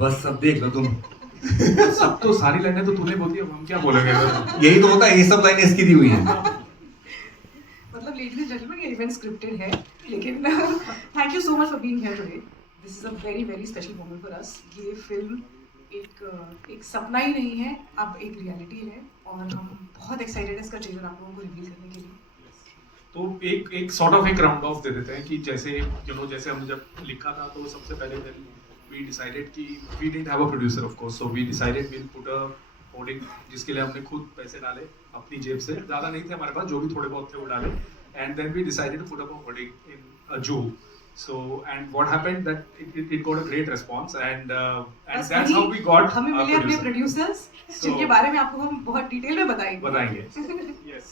बस सब देख लो तुम। सब तो सारी लाइनें तो तूने बोली, अब हम क्या बोलेंगे? यही तो होता है, ये सब लाइनें इसकी दी हुई हैं। मतलब लेडीज एंड जेंटलमैन, ये इवेंट स्क्रिप्टेड है, लेकिन thank you so much for being here today. This is a very very special moment for us. ये फिल्म एक सपना ही नहीं है, अब एक रियलिटी है, और हम बहुत एक्साइटेड है इसका ट्रेलर आप लोगों को रिवील करने के लिए। तो एक सॉर्ट ऑफ एक राउंड ऑफ दे देते हैं कि जैसे जैसे हमने जब लिखा था तो सबसे पहले वी डिसाइडेड कि we didn't have a producer of course, so we decided will put a hoarding, जिसके लिए हमने खुद पैसे डाले अपनी जेब से, ज़्यादा नहीं थे हमारे पास, जो भी थोड़े बहुत थे वो डाले, and then we decided to put up a hoarding in a zoo. So and what happened that it got a great response, and that's how we got हमें मिले अपने प्रोड्यूसर्स जिनके बारे में आपको हम बहुत डिटेल में बताएंगे. Yes.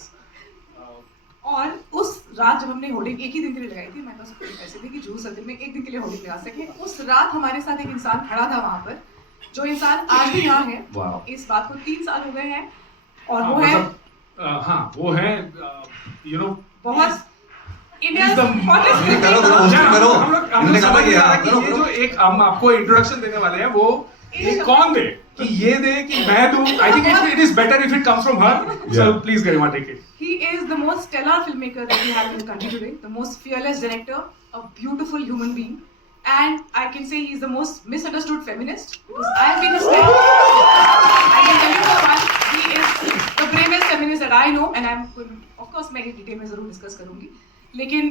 और उस रात जब हमने होर्डिंग एक ही दिन के लिए लगाई थी, मेरे पास पूरे पैसे थे कि जू सर्कल में एक दिन के लिए होर्डिंग लगा सके, उस रात हमारे साथ एक इंसान खड़ा था वहाँ पर, जो इंसान आज भी यहाँ है. Wow. इस बात को 3 साल हो गए हैं, और हाँ, वो है हाँ वो है बहुत He's the- करो करो हम लोग इन्होंने कहा समझ कि नहीं आ रहा हाँ, कि करो ये करो। जो एक हम आपको इंट्रोडक्शन देने वाले हैं वो ये कौन दे, कि ये दे कि मैं दूं. I think it is better if it comes from her. So please Garima take it. He is the most stellar filmmaker that we have in the country today, the most fearless director, a beautiful human being, and I can say he is the most misunderstood feminist, because I have been his friend. I can tell you for one, he is the bravest feminist that I know, and I'm of course मैं ये detail में जरूर discuss करूंगी, लेकिन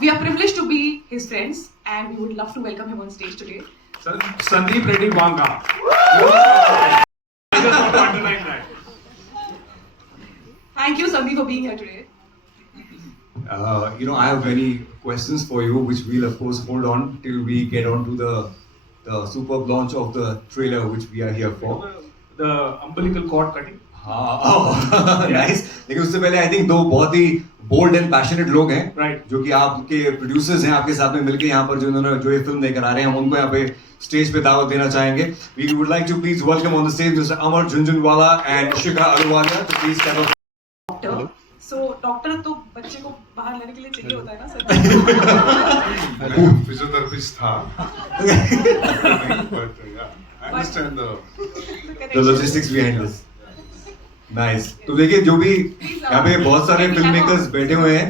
we are privileged to be his friends, and we would love to welcome him on stage today. Sandeep Reddy Wanga. I just want to underline that. Thank you, Sandeep, for being here today. I have many questions for you, which we'll of course hold on till we get on to the superb launch of the trailer, which we are here for. The umbilical cord cutting. हाँ nice. लेकिन उससे पहले I think 2 बहुत ही bold and passionate लोग हैं, Right. जो कि आपके प्रोड्यूसर्स हैं, आपके साथ में मिलकर यहाँ पर जो ये फिल्म लेकर आ रहे हैं, हम उनको यहाँ पे स्टेज पे दावत देना चाहेंगे. We would like to please welcome on the stage mister Amar Jhunjhunwala and Shikha Ahluwalia. तो please step up. Doctor, so doctor तो बच्चे को बाहर लाने के लिए चाहिए होता है ना सर. मैं फिजियोथेरेपिस्ट था. But yeah, I understand The logistics behind this. Nice. तो देखिए, जो भी यहाँ पे बहुत सारे फिल्म मेकर्स बैठे हुए हैं,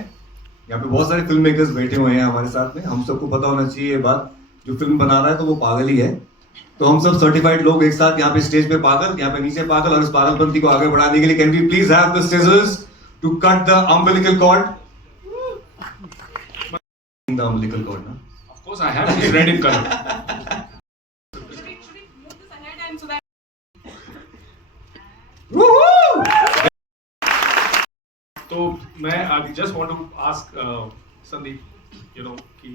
यहाँ पे बहुत सारे फिल्म मेकर्स बैठे हुए हैं हमारे साथ में. हम सबको पता होना चाहिए ये बात, जो फिल्म बना रहा है तो वो पागल ही है. तो हम सब सर्टिफाइड लोग एक साथ यहाँ पे स्टेज पे पागल, यहाँ पे नीचे पागल, और इस पागलपंथी को आगे बढ़ाने के लिए can we please have the scissors to cut the umbilical cord. The umbilical cord, ना? Of course I have. It's red in color. Should we move this ahead and so that तो मैं I just want to ask Sandeep, कि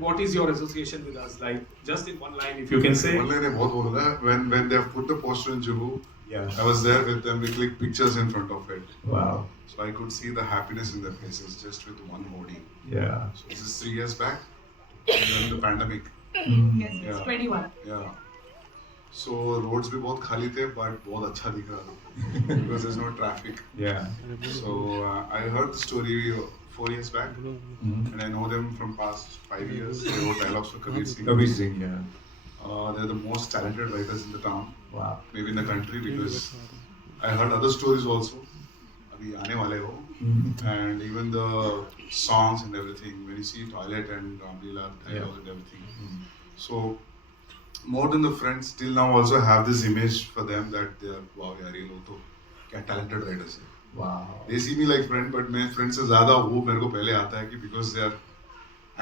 what is your association with us, like just in one line if you can say. Only ने बहुत बोला था. When they have put the poster in Juhu, Yeah. I was there with them. We clicked pictures in front of it, Wow. so I could see the happiness in their faces just with one hoodie. Yeah. So this is 3 years back, during the pandemic. yes, Yeah. 21. Yeah. So roads भी बहुत खाली थे, but बहुत अच्छा दिख रहा था because there's no traffic. Yeah. So I heard the story 4 years back, and I know them from past 5 years. They wrote dialogues for Kabir Singh. Kabir Singh, yeah. They're the most talented writers in the town, Wow. maybe in the country, because I heard other stories also. Abhi aane wale ho. And even the songs and everything, when you see Toilet and Ramlila dialogue and everything. So more than the friends, till now also have this image for them that they are, wow, yaar ye log to kya talented writers hai. Wow. They see me like friend, but मेरे friend से ज़्यादा वो मेरे को पहले आता है कि because they are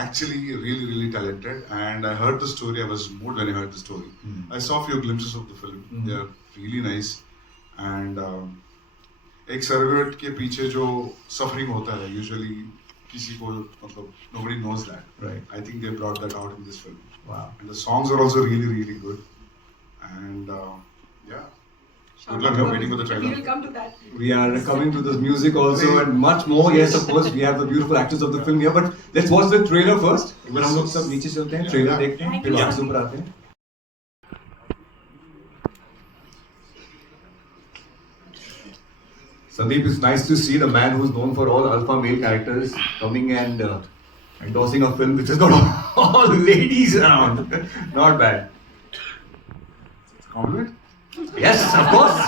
actually really really talented. And I heard the story. I was moved when I heard the story. I saw a few glimpses of the film. They are really nice. And एक surrogate के पीछे जो suffering होता है usually किसी को मतलब nobody knows that. Right. I think they brought that out in this film. Wow. And the songs are also really really good. And yeah. Good luck. I'm waiting for the trailer. We will come to that. We are coming to this music also and much more. Yes, of course, we have the beautiful actors of the film here. But let's watch the trailer first. एक बार हम लोग सब नीचे चलते हैं, trailer देखते हैं, फिर वापस ऊपर आते हैं. Sandeep, it's nice to see the man who's known for all alpha male characters coming and endorsing a film which has got all ladies around. Not bad. Compliment? Yes, of course.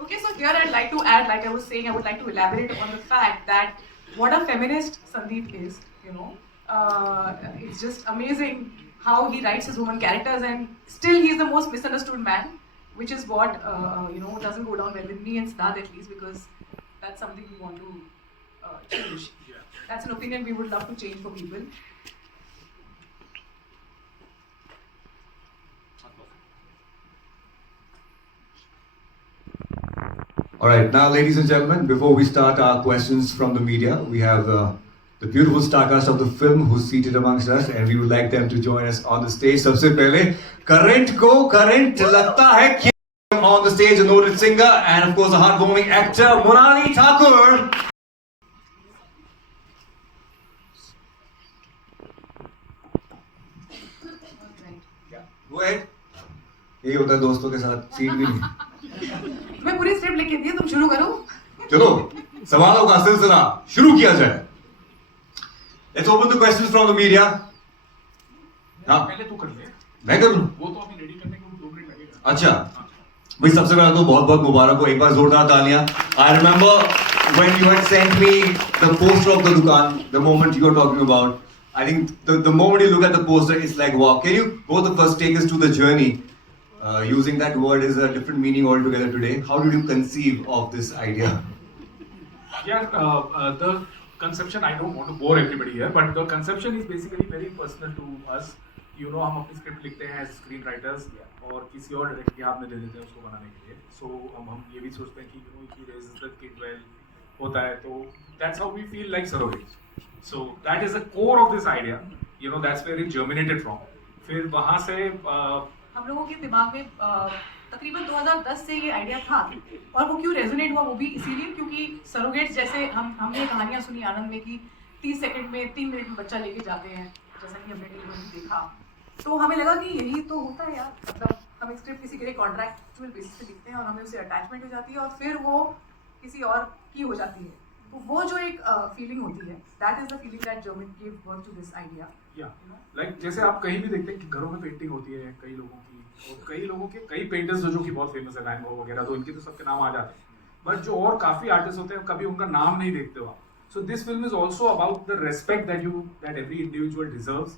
Okay, so here I'd like to add, like I was saying, I would like to elaborate on the fact that what a feminist Sandeep is, you know. It's just amazing how he writes his woman characters, and still he's the most misunderstood man, which is what, you know, doesn't go down well with me and Siddharth at least, because that's something we want to change. That's an opinion we would love to change for people. All right, now, ladies and gentlemen, before we start our questions from the media, we have the beautiful starcast of the film who's seated amongst us, and we would like them to join us on the stage. सबसे पहले current को current लगता है कि on the stage, a noted singer and of course a heartwarming actor, Monali Thakur. Go ahead. यही होता है दोस्तों के साथ, सीट भी नहीं. मैं पूरी स्क्रिप्ट लिख के दी है, तुम शुरू करो. चलो सवालों का सिलसिला शुरू किया जाए. Let's open the questions from the media. हाँ, पहले तू कर ले. मैं कर लूँ. वो तो अभी रेडी करने को 2 मिनट लगेगा. अच्छा भाई, सबसे पहले तो बहुत बहुत मुबारक हो, एक बार जोरदार तालियां. I remember when you had sent me the poster of the दुकान, the moment you were talking about, I think the moment you look at the poster, it's like wow. Can you both of us take us to the journey? Using that word is a different meaning altogether today. How did you conceive of this idea? Yeah, the conception, I don't want to bore everybody here, but the conception is basically very personal to us. You know, हम अपनी script लिखते हैं as screen writers और किसी और director के हाथ में दे देते हैं उसको बनाने के लिए. So हम ये भी सोचते हैं कि you know he raises the kid well होता है, तो that's how we feel like surrogates. So that is the core of this idea. You know, that's where it germinated from. फिर वहाँ से हम लोगों के दिमाग में तकरीबन 2010 से ये आइडिया था, और वो क्यों रेजोनेट हुआ वो भी इसीलिए क्योंकि सरोगेट्स जैसे हमने कहानियां सुनी आनंद में कि 30 सेकंड में 3 मिनट में बच्चा लेके जाते हैं, जैसा कि हमने टीवी में देखा, तो हमें लगा कि यही तो होता है यार. मतलब हम एक स्क्रिप्ट किसी के लिए कॉन्ट्रैक्चुअल बेसिस पे लिखते हैं और हमें उससे अटैचमेंट हो जाती है और फिर वो किसी और की हो जाती है, तो वो जो एक फीलिंग होती है, that is the feeling that German give birth to this idea. Like जैसे आप कहीं भी देखते हैं कि घरों में पेंटिंग होती है कई लोगों की, और कई पेंटर्स जो कि बहुत फेमस है, वैन गॉग वगैरह, तो इनके तो सबके नाम आ जाते हैं, बट जो और काफी आर्टिस्ट होते हैं कभी उनका नाम नहीं देखते हो आप. So this film is also about the respect that every individual deserves.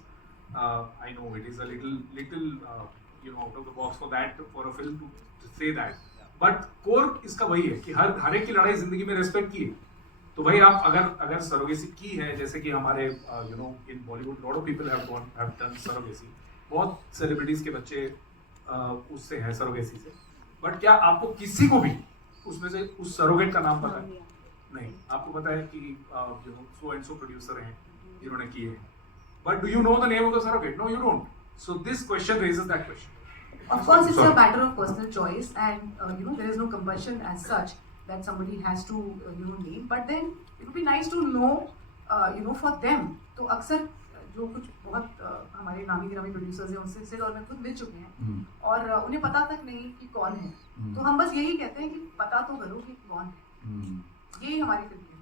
I know it is a little you know out of the box for that, for a film to say that, but core इसका वही है कि हर एक की लड़ाई जिंदगी में respect की है. तो भाई आप अगर सरोगेसी की है, जैसे कि हमारे you know in Bollywood lot of people have done surrogacy, बहुत सेलिब्रिटीज के बच्चे उससे है सरोगेसी से, बट क्या आपको किसी को भी उसमें से उस सरोगेट का नाम पता है? नहीं. आपको पता है कि you know so and so producer हैं जिन्होंने किए हैं, but do you know the name of the surrogate? No, you don't. So this question raises that question. Of course, it's a matter of personal choice, and you know there is no compulsion as such that somebody has to you know name. But then it would be nice to know, you know, for them. तो अक्सर जो कुछ बहुत हमारे नामी गिरामी producers हैं उनसे इस दौर में खुद मिल चुके हैं और उन्हें पता तक नहीं कि कौन है. तो हम बस यही कहते हैं कि पता तो करो कि कौन है. यही हमारी फिल्म है.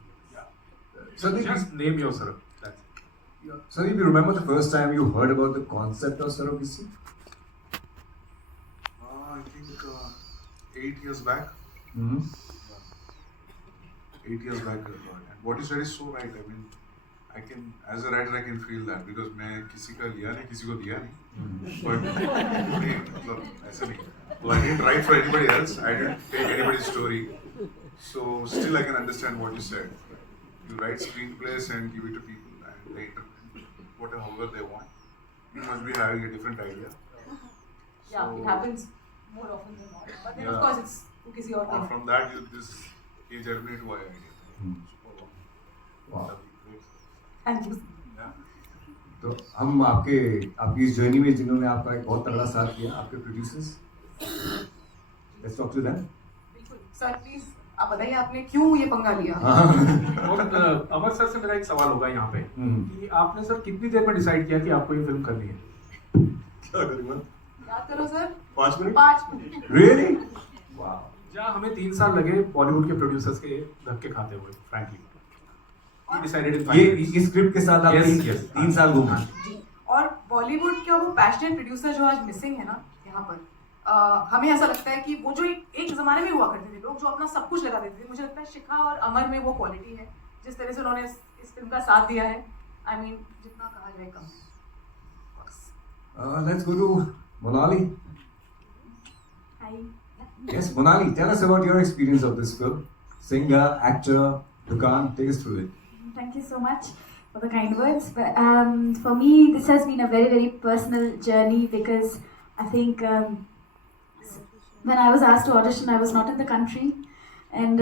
Just name your surrogate. So, if you remember the first time you heard about the concept of surrogacy? I think 8 years back. 8 years back, and what you said is so right. I mean, I can, as a writer, I can feel that because मैं किसी का लिया नहीं, किसी को दिया नहीं, but मतलब ऐसा नहीं. So I didn't write for anybody else. I didn't take anybody's story. So still, I can understand what you said. You write screenplays and give it to people, and they interpret whatever they want. You must be having a different idea. Yeah, So- it happens more often than not. But then of Yeah. course it's किसी और And का. from that, ये germinate हुआ है idea. Super long. Wow. Great. Thank you. Yeah. तो हम आपकी इस जर्नी में जिन्होंने आपका एक बहुत तगड़ा साथ किया, आपके producers, let's talk to them. बिल्कुल. सर प्लीज आप बताइए आपने क्यों ये पंगा लिया? और अमर सर से मेरा एक सवाल होगा यहाँ पे कि आपने सर कितनी देर में डिसाइड किया कि आपको ये फिल्म करनी है? क्या करूँगा? याद करो sir. 5 minute? 5 minute. Really? Wow. जहाँ हमें 3 साल लगे बॉलीवुड के प्रोड्यूसर्स के धक्के खाते हुए, फ्रैंकली. he decided in 5 ये minutes. इस स्क्रिप्ट के साथ आप Yes. 3 साल घूमे। जी और बॉलीवुड का वो पैशनेट प्रोड्यूसर जो आज मिसिंग है ना यहाँ पर, हमें ऐसा लगता है कि वो जो एक ज़माने में हुआ करते थे लोग जो अपना सब कुछ लगा देते थे, मुझे लगता है शिखा और अमर में वो क्वालिटी है जिस तरह से उन्होंने इस फिल्म का साथ दिया है। आई मीन जितना कहा जाए कम है। Let's go to Monali. Hi. Yes, Monali, tell us about your experience of this film. Singer, actor, Dukan, take us through it. Thank you so much for the kind words. But for me, this has been a very, very personal journey because I think when I was asked to audition, I was not in the country. And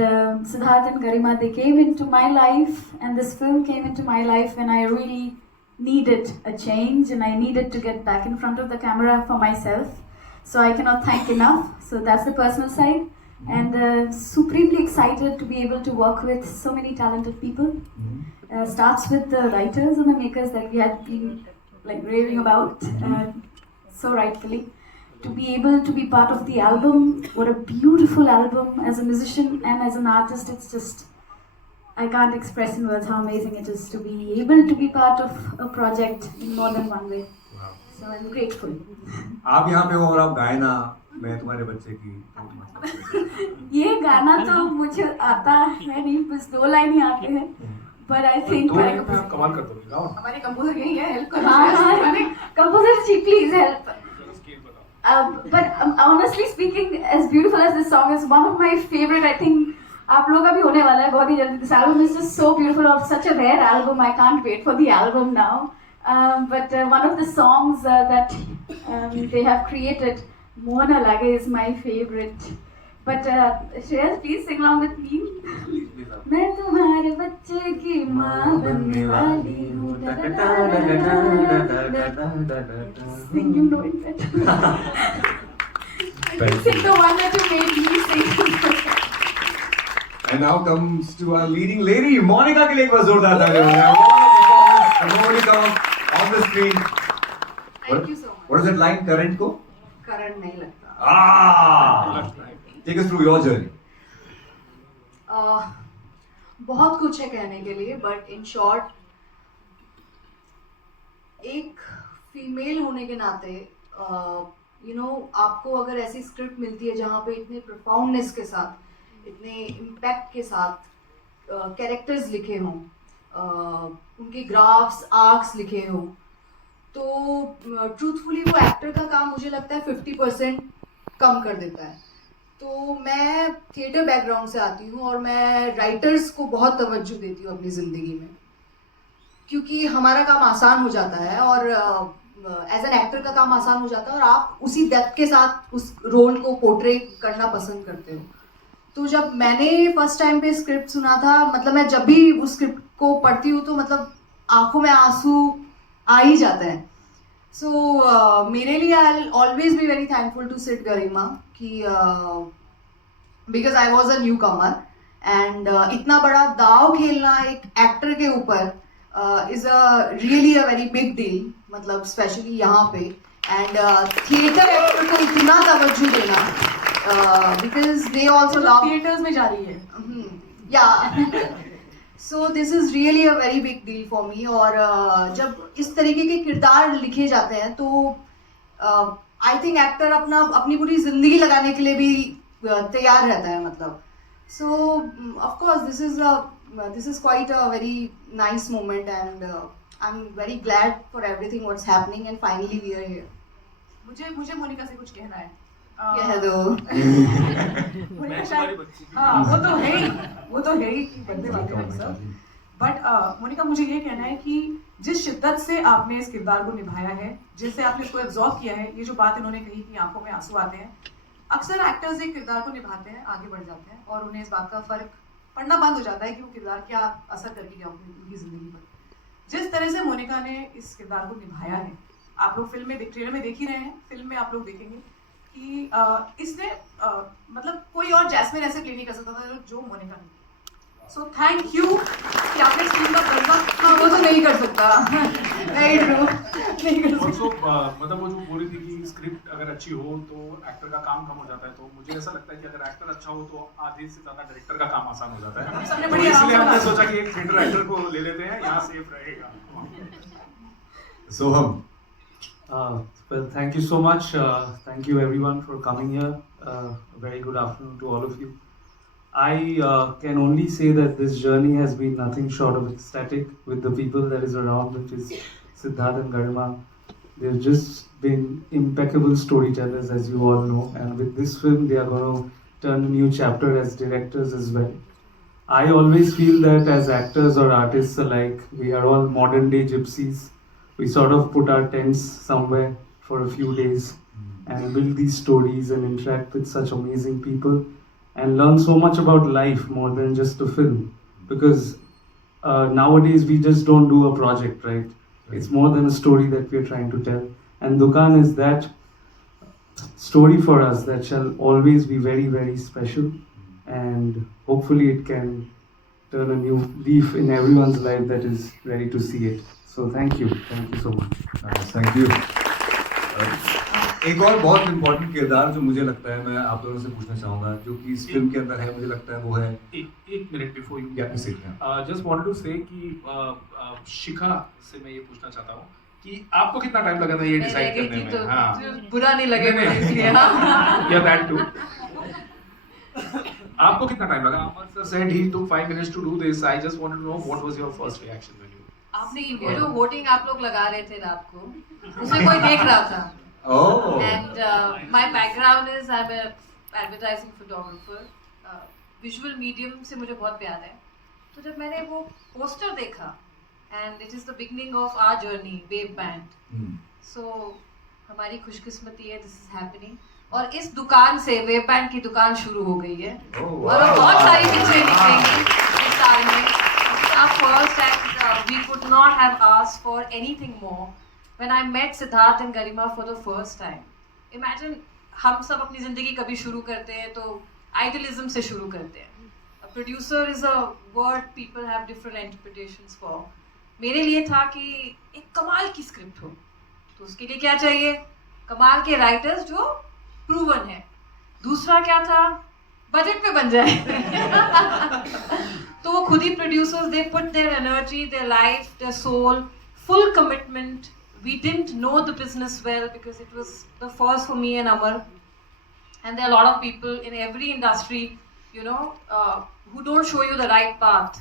Siddharth and Garima, they came into my life, and this film came into my life when I really needed a change and I needed to get back in front of the camera for myself. So I cannot thank enough. So that's the personal side. And supremely excited to be able to work with so many talented people. Starts with the writers and the makers that we had been like raving about so rightfully. To be able to be part of the album, what a beautiful album. As a musician and as an artist, it's just, I can't express in words how amazing it is to be able to be part of a project in more than one way. So I'm grateful. आप यहाँ पे हो और आप गाए ना, मैं तुम्हारे बच्चे की। ये गाना तो मुझे आता है नहीं, बस 2 लाइन ही आते हैं. But I think तो आप कमाल कर दोगे, गाओ ना। हमारे कंपोजर यही है, हेल्प करो। composer जी please help. चलो स्केल बताओ। But honestly speaking, as beautiful as this song is, one of my favorite, I think आप लोगों का भी होने वाला है बहुत ही जल्दी. This album is just so beautiful, or such a rare album. I can't wait for the album now. But one of the songs that they have created, Mohana Lage, is my favorite. But Shreyas, please sing along with me. मैं तुम्हारे बच्चे की माँ बनने वाली हूँ. Sing, you know it better. Sing the one that you made me sing. And now comes to our leading lady, Monica के लिए एक बार जोरदार तालियां हो जाए. Monica on the screen. Thank you so much. What is that line? Current को? Current नहीं लगता। Take us through your journey. बहुत कुछ है कहने के लिए, बट इन शॉर्ट एक फीमेल होने के नाते आपको अगर ऐसी स्क्रिप्ट मिलती है जहाँ पे इतने प्रोफाउंडनेस के साथ, इतने इम्पैक्ट के साथ कैरेक्टर्स लिखे हों, उनके ग्राफ्स आर्क्स लिखे हों, तो ट्रूथफुली वो एक्टर का काम मुझे लगता है 50% कम कर देता है. तो मैं थिएटर बैकग्राउंड से आती हूँ और मैं राइटर्स को बहुत तवज्जो देती हूँ अपनी ज़िंदगी में, क्योंकि हमारा काम आसान हो जाता है और एज एन एक्टर का काम आसान हो जाता है और आप उसी डेप्थ के साथ उस रोल को पोर्ट्रे करना पसंद करते हो. तो जब मैंने फर्स्ट टाइम पे स्क्रिप्ट सुना था, मतलब मैं जब भी उस स्क्रिप्ट को पढ़ती हूँ तो मतलब आंखों में आंसू आ ही जाते हैं. सो मेरे लिए I will always be very thankful to Sid Garima कि because I was a newcomer and इतना बड़ा दाव खेलना एक एक्टर के ऊपर is a really a very big deal, मतलब स्पेशली यहाँ पे. एंड थिएटर एक्टर को इतना तवज्जो देना because they also love theatres में जा रही है. So this is really a very big deal for me. और जब इस तरीके के किरदार लिखे जाते हैं तो आई थिंक एक्टर अपनी पूरी ज़िंदगी लगाने के लिए भी तैयार रहता है, मतलब. सो of course this is quite a very nice moment and I'm very glad for everything what's happening and finally we are here. मुझे मोनिका से कुछ कहना है. कह दो. मोनिका शायद हाँ वो तो है ही कि बंदे बातें हैं सब. बट मोनिका मुझे ये कहना है कि जिस शिद्दत से आपने इस किरदार को निभाया है, जिससे आपने इसको एब्जॉर्ब किया है, ये जो बात इन्होंने कही कि आंखों में आंसू आते हैं, अक्सर एक्टर्स एक किरदार को निभाते हैं, आगे बढ़ जाते हैं और उन्हें इस बात का फर्क पढ़ना बंद हो जाता है कि वो किरदार क्या असर करके गया उनकी ज़िंदगी पर. जिस तरह से मोनिका ने इस किरदार को निभाया है, आप लोग फिल्म में ट्रेलर में देख ही रहे हैं, फिल्म में आप लोग देखेंगे कि इसने मतलब कोई और जैस्मिन ऐसे प्ले नहीं कर सकता था जो मोनिका ने. सो थैंक यू कि आपने स्क्रीन का बंदा. हाँ वो तो नहीं कर सकता. नहीं कर सकता. ऑल्सो मतलब वो जो बोल रही थी कि कि स्क्रिप्ट अगर अच्छी हो तो एक्टर का काम कम हो जाता है, तो मुझे ऐसा लगता है कि अगर एक्टर अच्छा हो तो आधे से ज़्यादा डायरेक्टर का काम आसान हो जाता है। सबने तो बढ़िया इसलिए आवाज़ हमने बनाई। सोचा कि एक थिएटर एक्टर को ले लेते हैं, यहाँ सेफ रहेगा। सोहम, Well, thank you so much. Thank you everyone for coming here. Very good afternoon to all of you. I can only say that this journey has been nothing short of ecstatic with the people that is around, which is Siddharth and Garima. They've just been impeccable storytellers, as you all know, and with this film, they are going to turn a new chapter as directors as well. I always feel that as actors or artists alike, we are all modern day gypsies. We sort of put our tents somewhere for a few days and build these stories and interact with such amazing people and learn so much about life more than just a film. Because nowadays we just don't do a project, right? It's more than a story that we are trying to tell. And Dukaan is that story for us that shall always be very, very special. And hopefully it can turn a new leaf in everyone's life that is ready to see it. So thank you so much. Thank you. एक और बहुत important किरदार जो मुझे लगता है, मैं आप लोगों से पूछना चाहूँगा, जो कि इस फिल्म के अंदर है, मुझे लगता है वो है एक मिनट बिफोर यू या प्लीज जस्ट वांटेड टू से कि शिखा से मैं ये पूछना चाहता हूँ कि आपको कितना टाइम लगा था ये डिसाइड करने में? हाँ, बुरा नहीं लगे नहीं, नहीं। मुझे इसलिए हाँ। या दैट टू। आपको कितना टाइम लगा? Amar sir said he took 5 minutes to do this. I just wanted to know what was your first reaction when you आपने वो जो वोटिंग आप लोग लगा रहे थे रात को, उसमें कोई देख रहा था। ओह, And my background is I'm a advertising photographer. Visual medium से मुझे बहुत प्यार है। तो जब मैंने वो पोस्टर देखा, and it is the beginning of our journey, Wave Band. So हमारी खुशकिस्मती है, this is happening. और इस दुकान से वेब बैंड की दुकान शुरू हो गई है और अब बहुत सारी पिक्चरें निकलेंगी इस साल में। Our first and we could not have asked for anything more. When I met Siddharth and Garima for the first time, imagine हम सब अपनी जिंदगी कभी शुरू करते हैं तो idealism से शुरू करते हैं। A producer is a word people have different interpretations for. मेरे लिए था कि एक कमाल की स्क्रिप्ट हो, तो उसके लिए क्या चाहिए? कमाल के राइटर्स जो प्रूवन है। दूसरा क्या था? बजट पे बन जाए। तो वो खुद ही producers, they put their energy, their life, their soul, full commitment. We didn't know the business well because it was the first for me and Amar. And there are a lot of people in every industry, you know, who don't show you the right path.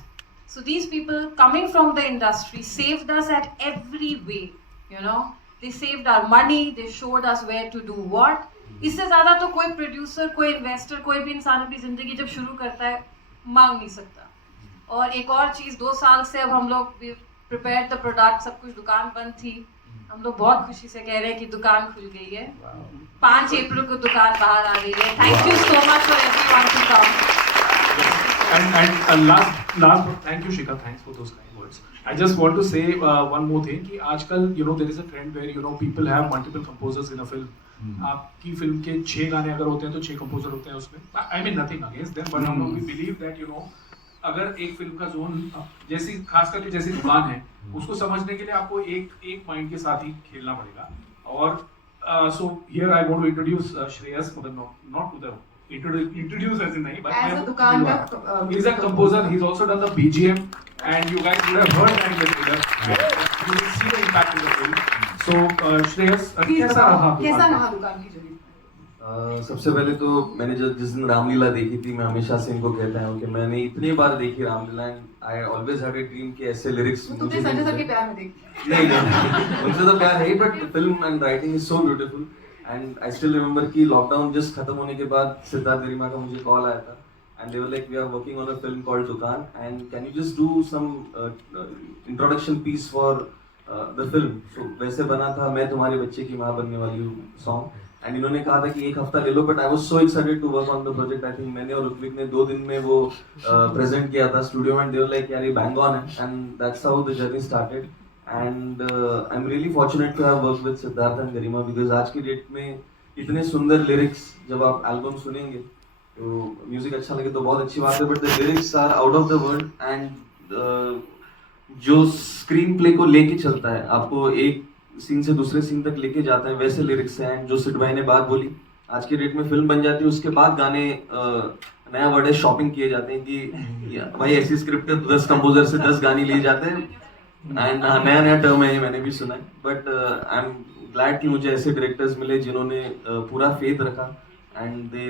So these people coming from the industry saved us at every way, you know. They saved our money, they showed us where to do what. इससे ज़्यादा तो कोई producer, कोई investor, कोई भी इंसान अपनी ज़िंदगी जब शुरू करता है मांग नहीं सकता। और एक और चीज़, 2 साल से अब हम लोग प्रिपेयर द प्रोडक्ट, सब कुछ, दुकान बंद थी, हम लोग बहुत खुशी से कह रहे हैं कि दुकान खुल गई है। 5 अप्रैल को दुकान बाहर आ गई है। Thank you so much for everyone to come. And last, thank you Shikha, thanks for those kind words. I just want to say one more thing कि आजकल you know there is a trend where you know people have multiple composers in a film. आपकी film के 6 गाने अगर होते हैं तो 6 composer होते हैं उसमें। I mean nothing against them, but हम लोग we believe that you know अगर एक फिल्म का जोन जैसी, खास करके जैसी दुकान है, उसको समझने के लिए आपको एक माइंड के साथ ही खेलना पड़ेगा। और so here I want to introduce Shreyas, मतलब not to the introduce as in नहीं, but As a दुकान का he's a composer. He's also done the BGM, and you guys would have heard that in the trailer. You will see the impact in the film. So Shreyas, कैसा रहा दुकान की journey? सबसे पहले तो मैंने जिस दिन रामलीला देखी थी, मैं हमेशा से इनको कहता हूँ कि मैंने इतनी बार देखी Ramlila, and I always had a dream कि ऐसे लिरिक्स तुमने संजय सर के प्यार में देखी? नहीं, उनसे तो प्यार है ही, but film and writing is so beautiful. And I still remember कि लॉकडाउन जस्ट खत्म होने के बाद सिद्धार्थ गरिमा का मुझे कॉल आया था, and they were like we are working on a film called Dukaan, and can you just do some introduction piece for the film. So वैसे बना था मैं तुम्हारे बच्चे की माँ बनने वाली हूँ सॉन्ग, एंड इन्होंने कहा था कि 1 हफ्ता ले लो, but I was so excited to work on the project. I think मैंने और ऋत्विक ने 2 दिन में वो प्रेजेंट किया था स्टूडियो में, एंड दे वर लाइक यार ये बैंग ऑन है, and that's how the journey started. And I am really fortunate to have work with Siddharth and Garima, because आज की डेट में इतने सुंदर लिरिक्स, जब आप एल्बम सुनेंगे तो म्यूजिक अच्छा लगे तो बहुत अच्छी बात है, but the lyrics are out of the world, and जो स्क्रीन प्ले को लेके चलता है, आपको एक सीन से दूसरे सीन तक लेके जाते हैं वैसे लिरिक्स हैं। एंड जो सिड भाई ने बात बोली, आज के डेट में फिल्म बन जाती है, उसके बाद गाने नया वर्ड है शॉपिंग किए जाते हैं कि भाई ऐसी स्क्रिप्ट है 10 कंपोजर से 10 गाने लिए जाते हैं। एंड नया नया टर्म है ये, मैंने भी सुना है। बट आई एम ग्लैड कि मुझे ऐसे डायरेक्टर्स मिले जिन्होंने पूरा फेथ रखा and they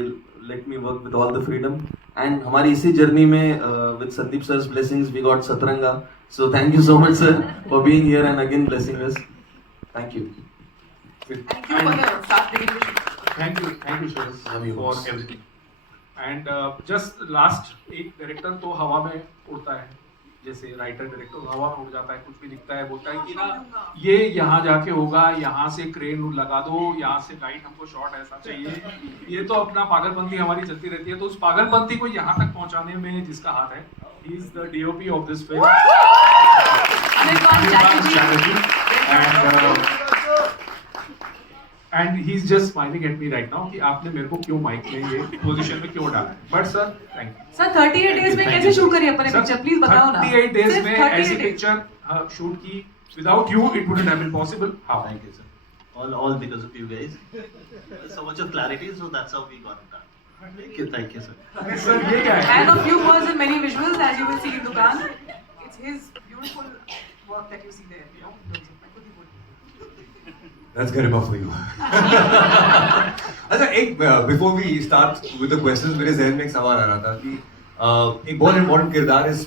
let me work with all the freedom. And हमारी इसी जर्नी में with Sandeep sir's blessings we got Satranga. So thank you so much sir for being here and again blessing us. Thank you. Thank you for the start beginning. Thank you Shreya for everything. And just last, एक director तो हवा में उड़ता है, जैसे writer director हवा में उड़ जाता है, कुछ भी लिखता है, बोलता है कि ना ये यहाँ जाके होगा, यहाँ से क्रेन लगा दो, यहाँ से लाइट हमको शॉट ऐसा चाहिए। ये तो अपना पागलपंती हमारी चलती रहती है। तो उस पागलपंती को यहाँ तक पहुँचाने में जिसका हाथ है, he is the DOP of this film, Anirban Chatterjee. And he's just smiling at me right now कि आपने मेरे को क्यों माइक में ये पोजीशन में क्यों डाला है। But sir thank you sir 38 days में कैसे शूट करी अपने पिक्चर, प्लीज बताओ ना। 38 डेज सिर्फ में 38 ऐसी days। पिक्चर शूट की, without you it wouldn't have been possible. How? Thank you, sir. All because of you guys. So much of clarity, so that's how we got it done. Thank you, sir. Sir ये क्या है? And a few words and many visuals, as you will see in Dukaan. It's his beautiful work that you see there. You know, in terms of like, That's Garima for you. अच्छा एक before we start with the questions, मेरे जहन में एक सवाल आ रहा था कि एक बहुत इम्पोर्टेंट किरदार इस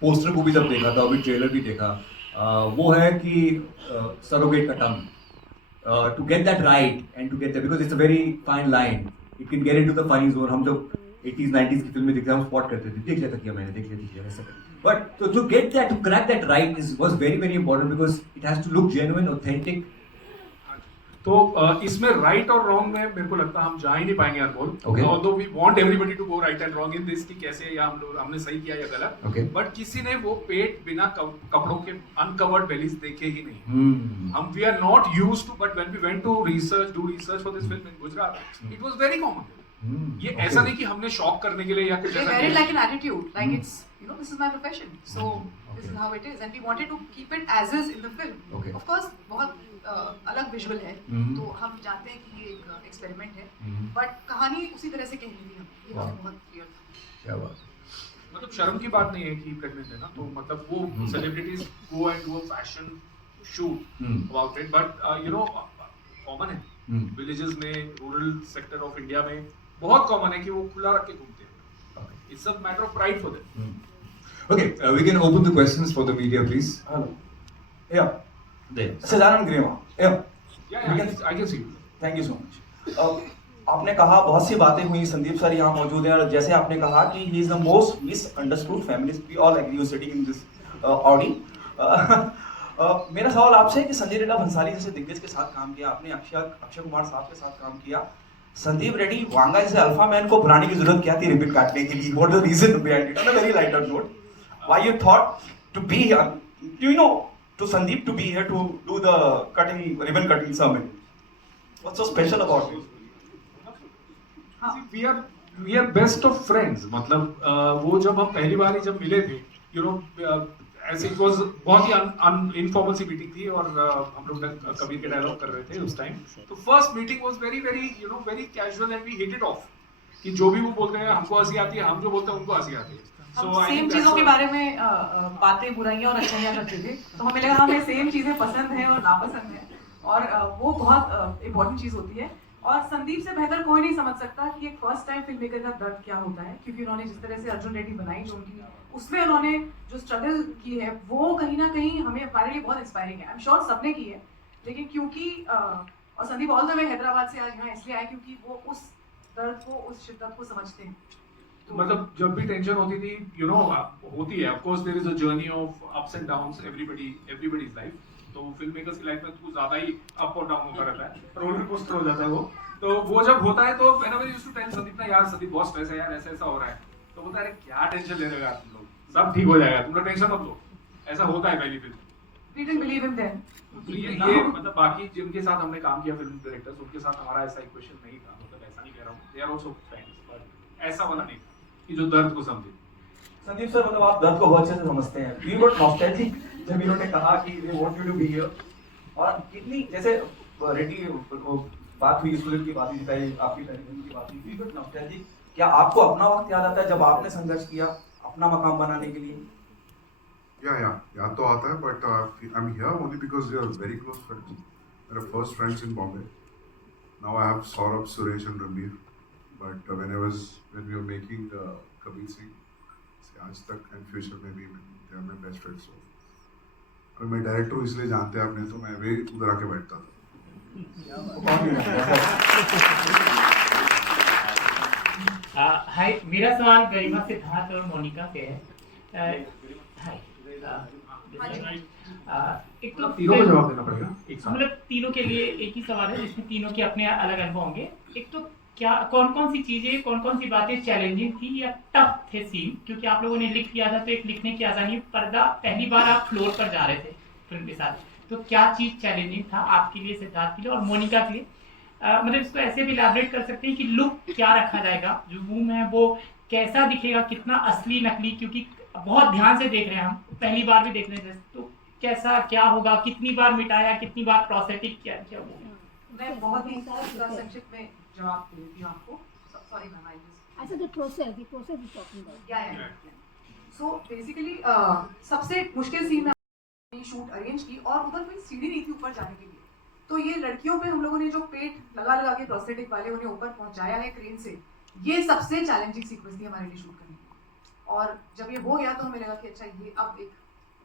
पोस्टर को भी जब देखा था, अभी ट्रेलर भी देखा, वो है कि सरोगेट का term, to get that right and to get that, because it's a very fine line, it can get into the funny zone. हम जब 80s 90s की फिल्में देखते हैं, हम स्पॉट करते थे, देख लिया था क्या मैंने, देख लिया था ऐसा। But to get that, to crack that right was very very important, because it has to look genuine, authentic. तो इसमें राइट और रॉन्ग में मेरे को लगता है हम जा ही नहीं पाएंगे अनमोल। Okay. Although we want everybody to go right and wrong in this कि कैसे या हमने सही किया या गलत। Okay. बट किसी ने वो पेट बिना कपड़ों के अनकवर्ड बेलीज देखे ही नहीं। हम we are not used to, but when we went to do research for this film in Gujarat, it was very common. ये Okay. ऐसा नहीं कि हमने शॉक करने के लिए या कुछ they ऐसा wear it किया। like an attitude, like it's, you know, this is my profession, so this is how it is, and we wanted to keep it as is in the film. Okay. Of course, बहुत अलग visual है, तो हम जानते हैं कि ये एक एक्सपेरिमेंट है, बट कहानी उसी तरह से कहनी थी हमें, ये हमें बहुत क्लियर था। क्या बात है। मतलब शर्म की बात नहीं है कि प्रेग्नेंट है ना, तो मतलब वो celebrities go and do a fashion shoot about it, but you know common है विलेजेस में, रूरल सेक्टर ऑफ इंडिया में बहुत कॉमन है कि वो खुला रख के घूमते हैं। It's a matter of pride for them. Okay, we can open the questions for the media, please. Hello. Yeah. There. Siddharth Grima. Yeah. I can see you. Thank you so much. आपने कहा बहुत सी बातें हुई, Sandeep sir यहाँ मौजूद हैं, और जैसे आपने कहा कि he is the most misunderstood feminist, we all agree, you sitting in this audi. मेरा सवाल आपसे है कि संजय लीला भंसाली जैसे दिग्गज के साथ काम किया आपने, अक्षय कुमार साहब के साथ काम किया, संदीप रेड्डी वांगा जैसे अल्फा मैन को बुलाने की जरूरत क्या थी रिबन काटने के लिए? What the reason behind it? On a very lighter note, why you thought to be here, you know, to Sandeep to be here to do the ribbon cutting ceremony? What's so special about it? We are best of friends. मतलब वो जब हम पहली बार ही जब मिले थे, you know, ऐसे it was बहुत ही इनफॉर्मल सी मीटिंग थी, और हम लोग कबीर के डायलॉग कर रहे थे उस टाइम। तो first meeting was very very you know very casual and we hit it off कि जो भी वो बोलते हैं हमको हंसी आती है, हम जो बोलते हैं उनको हंसी आती है। हम सेम चीजों के बारे में बातें, बुराइयां और अच्छाइयां करते थे, तो हमें लगा हमें सेम चीजें पसंद हैं और नापसंद हैं, और वो बहुत इम्पोर्टेंट चीज होती है। और संदीप से बेहतर कोई नहीं समझ सकता कि एक फर्स्ट टाइम फिल्म मेकर का दर्द क्या होता है, क्योंकि उन्होंने जिस तरह से अर्जुन रेड्डी बनाई, जो उनकी उसमें उन्होंने जो स्ट्रगल की है, वो कहीं ना कहीं हमें हमारे लिए बहुत इंस्पायरिंग है। आई एम श्योर सबने की है, लेकिन क्योंकि और Sandeep all the way Hyderabad से आज यहाँ इसलिए आए क्योंकि वो उस दर्द को, उस शिद्दत को समझते हैं। मतलब जब भी टेंशन होती थी, यू नो, होती है, of course there is a journey of ups and downs, everybody's life. तो फिल्म मेकर्स की लाइफ में कुछ ज्यादा ही अप और डाउन होता रहता है, रोलर कोस्टर हो जाता है वो। तो वो जब होता है तो whenever you used to tell Sandeep ना, यार संदीप बहुत स्ट्रेस है यार, ऐसा ऐसा हो रहा है, तो बोलता है अरे क्या टेंशन ले रहे हो तुम लोग, सब ठीक हो जाएगा, तुम लोग टेंशन मत लो। ऐसा होता है पहली film. We didn't believe him then. ये मतलब बाकी जिनके साथ हमने काम किया फिल्म डायरेक्टर्स, उनके साथ हमारा ऐसा इक्वेशन नहीं था, मतलब ऐसा नहीं कह रहा हूँ, they are also friends, but ऐसा वाला नहीं था कि जो दर्द को समझे। संदीप सर, मतलब आप दर्द को बहुत अच्छे से समझते हैं। यू गॉट नॉस्टैल्जिक जब इन्होंने कहा कि they want you to be here, और कितनी जैसे रेडी बात हुई, स्टूडेंट की बात हुई, दिखाई आपकी ट्रेनिंग की बात हुई, बट नॉस्टैल्जिक, क्या आपको अपना वक्त याद आता है जब आपने संघर्ष किया अपना मकाम बनाने के लिए? Yeah, याद तो आता है, but I'm here only because we are very close friends. We're first friends in Bombay. Now I have Saurabh, Suresh and Ranbir. But when we were making Kabir Singh, से आज तक and future में भी they are my best friends. So, और मैं director हूँ इसलिए जानते हैं आपने, तो मैं भी उधर आके बैठता था. हाय, मेरा सवाल गरिमा, सिद्धार्थ और मोनिका से है. हाय, एक तो तीनों को जवाब देना पड़ेगा एक साथ. मतलब तीनों के लिए एक ही सवाल है जिसमें तीनों के अपने अलग अनुभव होंगे. एक तो क्या कौन कौन सी चीजें, कौन कौन सी बातें चैलेंजिंग थी या टफ थे सीन, क्योंकि आप लोगों ने लिख दिया था तो एक लिखने की आसानी, पर्दा पहली बार आप फ्लोर पर जा रहे थे फिल्म के साथ, तो क्या चीज चैलेंजिंग था आपके लिए, सिद्धार्थ के लिए और मोनिका के लिए? मतलब इसको ऐसे भी इलैबोरेट कर सकते हैं कि लुक क्या रखा जाएगा, जो रूम है वो कैसा दिखेगा, कितना असली नकली, क्योंकि बहुत ध्यान से देख रहे हैं हम, पहली बार भी देख रहे थे, तो कैसा क्या होगा, कितनी बार मिटाया, कितनी बार प्रोस्थेटिक क्या क्या होगा? मैं बहुत ही संक्षिप्त में जवाब देती हूँ आपको. सॉरी मैम, आई अच्छा, the process is talking about. या सो बेसिकली सबसे मुश्किल सीन में शूट अरेंज की और उधर कोई सीढ़ी नहीं थी ऊपर जाने के लिए, तो ये लड़कियों पे हम लोगों ने जो पेट लगा लगा के प्रोस्थेटिक वाले उन्हें ऊपर पहुंचाया है क्रेन से, ये सबसे चैलेंजिंग सीक्वेंस थी हमारे लिए शूट करने की. और जब ये हो गया तो हमें लगा कि अच्छा ये अब एक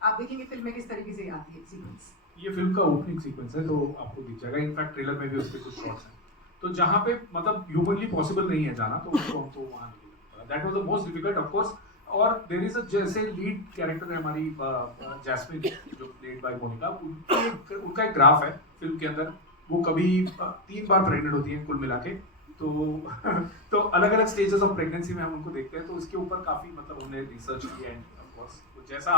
आप देखेंगे फिल्म में किस तरीके से आती है सीक्वेंस. ये फिल्म का ओपनिंग सीक्वेंस है तो आपको दिख जाएगा. इनफैक्ट ट्रेलर में भी उसके कुछ शॉट्स हैं, तो जहाँ पे मतलब ह्यूमनली पॉसिबल नहीं है जाना, तो उसको हमको वहाँ that was the most difficult of course. और देयर इज अ जैसे लीड कैरेक्टर है हमारी जैस्मिन, जो प्लेड बाय मोनिका, उनका एक ग्राफ है फिल्म के अंदर, वो कभी 3 बार प्रेग्नेंट होती हैं कुल मिला के, तो अलग अलग स्टेजेस ऑफ प्रेगनेंसी में हम उनको देखते हैं, तो इसके ऊपर काफी मतलब हमने रिसर्च किया है. ऑफ कोर्स जैसा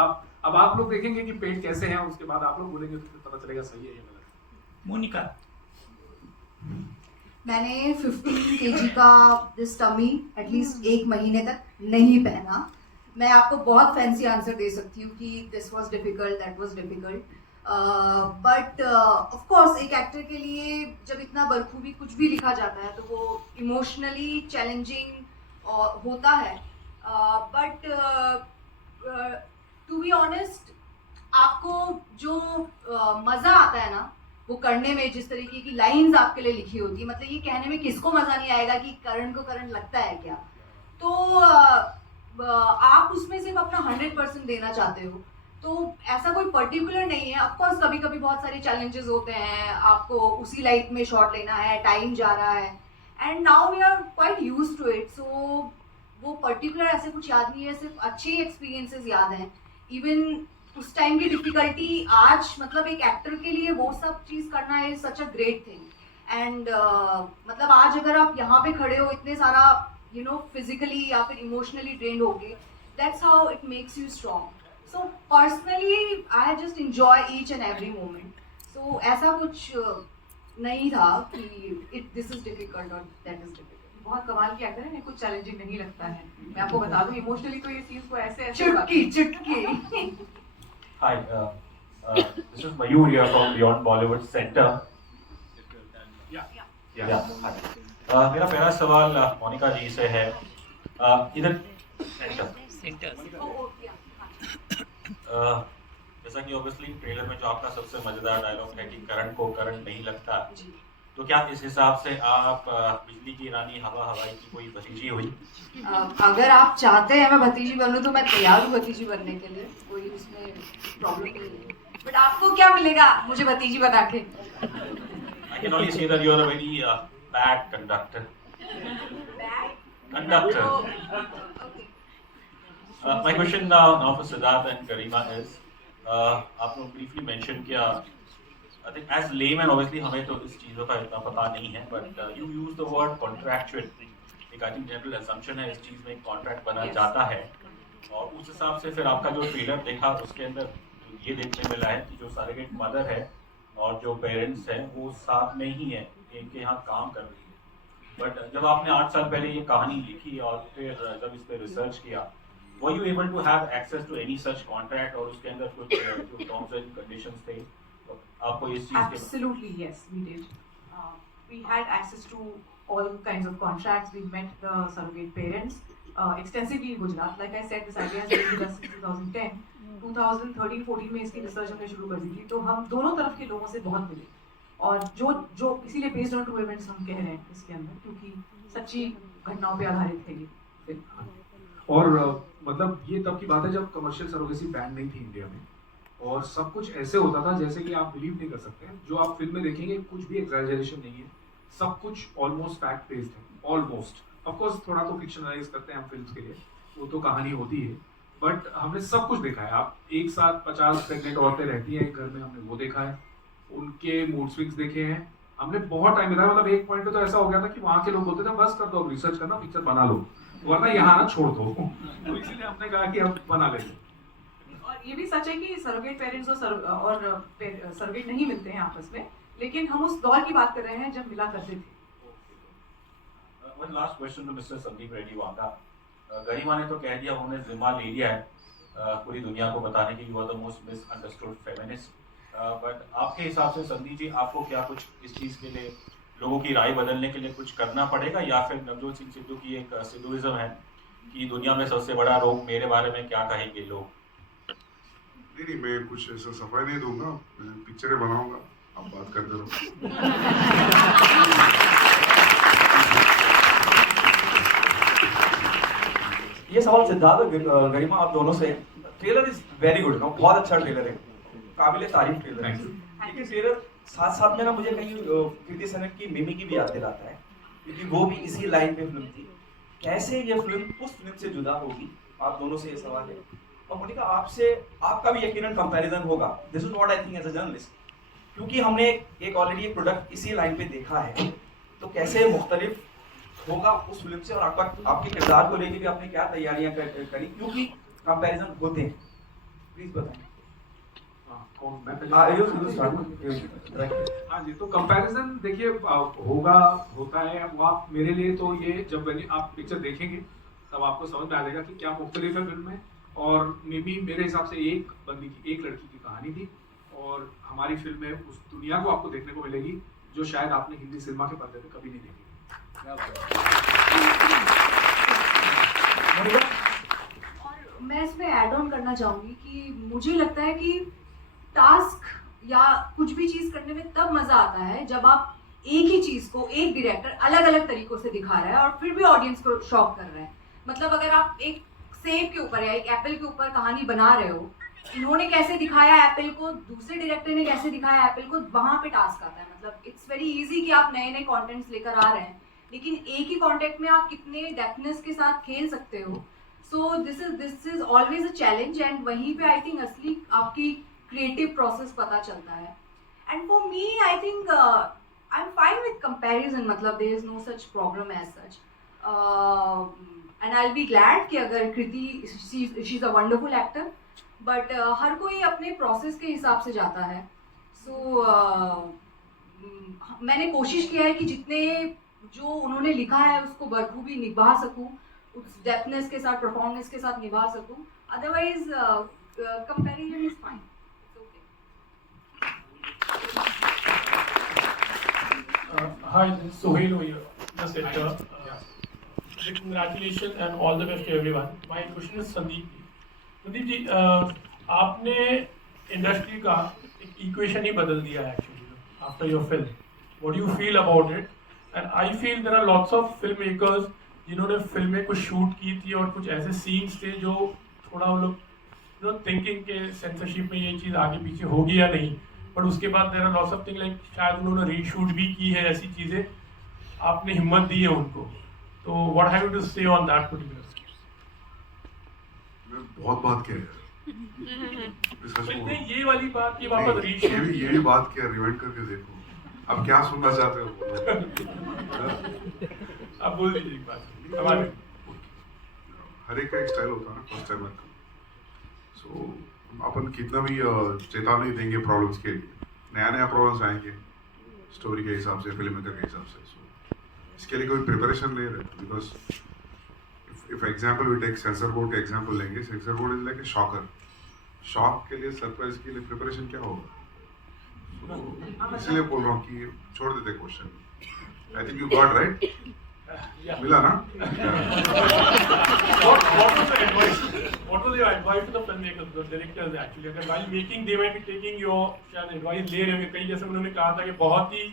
आप लोग देखेंगे कि पेट कैसे हैं, उसके बाद आप लोग बोलेंगे तो फिर पता चलेगा सही है या गलत. मोनिका, मैंने 15 kg का दिस टमी एटलीस्ट 1 महीने तक नहीं पहना. मैं आपको बहुत फैंसी आंसर दे सकती हूँ कि this was difficult, that was difficult, but of course एक एक्टर के लिए जब इतना बखूबी कुछ भी लिखा जाता है तो वो इमोशनली चैलेंजिंग होता है. बट टू बी ऑनेस्ट, आपको जो मज़ा आता है ना वो करने में, जिस तरीके की लाइंस आपके लिए लिखी होती है, मतलब ये कहने में किसको मज़ा नहीं आएगा कि करण को करंट लगता है क्या, तो आप उसमें सिर्फ अपना 100% देना चाहते हो. तो ऐसा कोई पर्टिकुलर नहीं है. ऑफ कोर्स कभी कभी बहुत सारे चैलेंजेस होते हैं, आपको उसी लाइट में शॉट लेना है, टाइम जा रहा है, and now we are quite used to it. So वो पर्टिकुलर ऐसे कुछ याद नहीं है, सिर्फ अच्छे एक्सपीरियंसेस याद हैं. इवन उस टाइम की डिफिकल्टी आज, मतलब एक एक्टर के लिए वो सब चीज़ करना है सच अ ग्रेट थिंग. एंड मतलब आज अगर आप यहाँ पे खड़े हो इतने सारा फिजिकली या फिर इमोशनली ड्रेन्ड होगे, that's how it makes you strong. So personally I just enjoy each and every moment. So ऐसा कुछ नहीं था कि दिस इज डिफिकल्ट और दैट इज डिफिकल्ट. बहुत कमाल की एक्टर है, मेरे को चैलेंजिंग नहीं लगता है. मैं आपको बता दूं इमोशनली तो ये सीन्स को ऐसे चुटकी. Hi, this is Mayur here from Beyond Bollywood Center. Yeah. Hi. मेरा पहला सवाल मोनिका जी से है. इधर सेंटर. जैसा कि ऑब्वियसली ट्रेलर में जो आपका सबसे मजेदार डायलॉग है कि करण को करंट नहीं लगता, तो क्या इस हिसाब से आप बिजली की रानी हवा हवाई की कोई भतीजी हुई? अगर आप चाहते हैं मैं भतीजी बनूं तो मैं तैयार हूँ भतीजी बनने के लिए, कोई उसमें प्रॉब्लम नहीं है. बट आपको क्या मिलेगा मुझे भतीजी बना के? I can only say that you are a very bad conductor. Conductor. My question now for Siddharth and Garima is, आपने briefly mention किया, I think as layman obviously हमें तो इस चीज़ों का इतना पता नहीं है, but you use the word contractual. एक I think general assumption है इस चीज़ में एक contract बना जाता है, और उस हिसाब से फिर आपका जो ट्रेलर देखा उसके अंदर ये देखने मिला है कि जो surrogate mother है और जो पेरेंट्स हैं वो साथ में ही हैं, इनके यहाँ काम कर रही है. बट जब आपने 8 साल पहले ये कहानी लिखी और फिर जब इस पर रिसर्च किया, were you able to have access to any such contract, और उसके अंदर कुछ जो टर्म्स एंड कंडीशंस थे आपको इस चीज़ के Absolutely, yes, we did. We had access to all kinds of contracts. We met the surrogate parents extensively in Gujarat. Like I said, this idea has been with us since 2010. 2013-14 में इसकी research हमने शुरू कर दी थी, तो हम दोनों तरफ के लोगों से बहुत मिले, और जो इसीलिए बेस्ड ऑन ट्रू इवेंट्स हम कह रहे हैं इसके अंदर, क्योंकि सच्ची घटनाओं पे आधारित है ये फिल्म। और मतलब ये तब की बात है जब कमर्शियल सरोगेसी बैन नहीं थी इंडिया में, और सब कुछ ऐसे होता था जैसे कि आप बिलीव नहीं कर सकते हैं। जो आप फिल्म में देखेंगे कुछ भी एग्जैजरेशन नहीं है, सब कुछ ऑलमोस्ट फैक्ट बेस्ड है, ऑलमोस्ट। ऑफ कोर्स थोड़ा तो फिक्शनलाइज करते हैं हम फिल्म्स के लिए, वो तो कहानी होती है, बट हमने सब कुछ देखा है। आप एक साथ 50 प्रेग्नेंट औरतें रहती हैं एक घर में, हमने वो देखा है, उनके मूड स्विंग्स देखे हैं, हमने बहुत टाइम बिताया। मतलब एक पॉइंट पे तो ऐसा हो गया था कि वहाँ के लोग बोलते थे बस कर दो, अब रिसर्च करना, पिक्चर बना लो, वरना यहाँ ना छोड़ दो। तो इसलिए हमने कहा कि अब बना लेंगे। और ये भी सच है कि सरोगेट पेरेंट्स और सरोगेट नहीं मिलते हैं आपस में, लेकिन हम उस दौर की बात कर रहे हैं जब मिला करते थे। One last question to Mr. Sandeep Reddy Vanga. गरिमा ने तो कह दिया, उन्होंने जिम्मा ले लिया है पूरी दुनिया को बताने की, you are the most misunderstood feminist. But आपके हिसाब से संदीप जी, आपको क्या कुछ इस चीज़ के लिए, लोगों की राय बदलने के लिए कुछ करना पड़ेगा, या फिर नवजोत सिंह सिद्धू की एक सिद्धूइज्म है कि दुनिया में सबसे बड़ा रोग मेरे बारे में क्या कहेंगे लोग? नहीं, मैं कुछ ऐसा सफाई नहीं दूंगा, मैं पिक्चरें बनाऊंगा, आप बात करते रहो। ये सवाल सिद्धार्थ और गरिमा आप दोनों से। Trailer is very good, no, बहुत अच्छा ट्रेलर है, काबिले तारीफ ट्रेलर है। लेकिन ट्रेलर साथ साथ में ना मुझे कहीं कृति सेनन की मिमी की भी याद दिलाता है, क्योंकि वो भी इसी लाइन पे फिल्म थी। कैसे ये फिल्म उस फिल्म से जुदा होगी, आप दोनों से ये सवाल है। और मोनिका, आपसे आपका भी यकीनन कंपैरिजन होगा, this is what I think as a journalist, क्योंकि हमने एक ऑलरेडी एक प्रोडक्ट इसी लाइन पे देखा है, तो कैसे मुख्तलिफ होगा उस फिल्म से, और आपके किरदार को लेके भी आपने क्या तैयारियां करी, क्योंकि कंपैरिजन होते हैं, प्लीज बताएं। हाँ जी, तो कंपैरिजन देखिए होता है। वो आप मेरे लिए तो ये जब आप पिक्चर देखेंगे तब आपको समझ में आ जाएगा कि क्या मुख्तलिफ है फिल्म में। और मे बी मेरे हिसाब से एक बंदी की, एक लड़की की कहानी थी, और हमारी फिल्म में उस दुनिया को आपको देखने को मिलेगी जो शायद आपने हिंदी सिनेमा के पर्दे पे कभी नहीं देखी। और मैं इसमें ऐड ऑन करना चाहूँगी कि मुझे लगता है कि टास्क या कुछ भी चीज़ करने में तब मज़ा आता है जब आप एक ही चीज़ को एक डायरेक्टर अलग अलग तरीक़ों से दिखा रहा है और फिर भी ऑडियंस को शॉक कर रहा है। मतलब अगर आप एक सेब के ऊपर या एक एप्पल के ऊपर कहानी बना रहे हो, इन्होंने कैसे दिखाया एप्पल को, दूसरे डायरेक्टर ने कैसे दिखाया एप्पल को, वहाँ पे टास्क आता है। मतलब इट्स वेरी इजी कि आप नए नए कॉन्टेंट्स लेकर आ रहे हैं, लेकिन एक ही कॉन्टेंट में आप कितने डेप्थनेस के साथ खेल सकते हो। So this is always a challenge, and वहीं पे आई थिंक असली आपकी क्रिएटिव प्रोसेस पता चलता है। And for me I think I am fine with comparison, मतलब there is no such problem as such, and I will be glad कि अगर Kriti, she is a wonderful actor, but हर कोई अपने प्रोसेस के हिसाब से जाता है। सो मैंने कोशिश किया है कि जितने जो उन्होंने लिखा है उसको बखूबी निभा सकूं, उस डेप्थनेस के साथ, परफॉर्मेंस के साथ निभा सकूं। Otherwise comparison is fine. Hi, this is Sohail over here, just editor. Congratulations and all the best to everyone. My question is Sandeep ji. Sandeep ji, आपने इंडस्ट्री का एक इक्वेशन ही बदल दिया है actually after your film. What do you feel about it? And I feel there are lots of filmmakers जिन्होंने फिल्में कुछ shoot की थी और कुछ ऐसे सीन्स थे जो थोड़ा वो लोग थिंकिंग के सेंसरशिप में ये चीज़ आगे पीछे होगी या नहीं, बट उसके बाद there are lots of thing like शायद उन्होंने रीशूट भी की है, ऐसी चीज़ें आपने हिम्मत दी है उनको. तो व्हाट हैव यू टू से ऑन दैट पर्टिकुलर? मैं बहुत बात किया है ये वाली बात की वापस रीशूट, ये भी बात किया, रिवाइंड करके देखो अब क्या सुनना चाहते हो. आप बोल दीजिए एक बात. हमारे हर एक का एक स्टाइल होता है ना, फर्स्ट टाइम का. सो अपन कितना भी चेतावनी देंगे प्रॉब्लम्स के लिए, नया नया प्रॉब्लम्स आएंगे स्टोरी के हिसाब से, फिल्म मेकर के हिसाब से. सो इसके लिए कोई प्रिपरेशन नहीं रहता, because if example we take censor board का एग्जाम्पल लेंगे, censor board is like a shocker. Shock के लिए, सरप्राइज के लिए प्रिपरेशन क्या होगा? इसलिए बोल रहा हूँ कि छोड़ देते question. I think you got right. मिला ना? What was your advice to the filmmakers, the directors actually? अगर while making they might be taking your शायद advice ले रहे होंगे. कई जैसे उन्होंने कहा था कि बहुत ही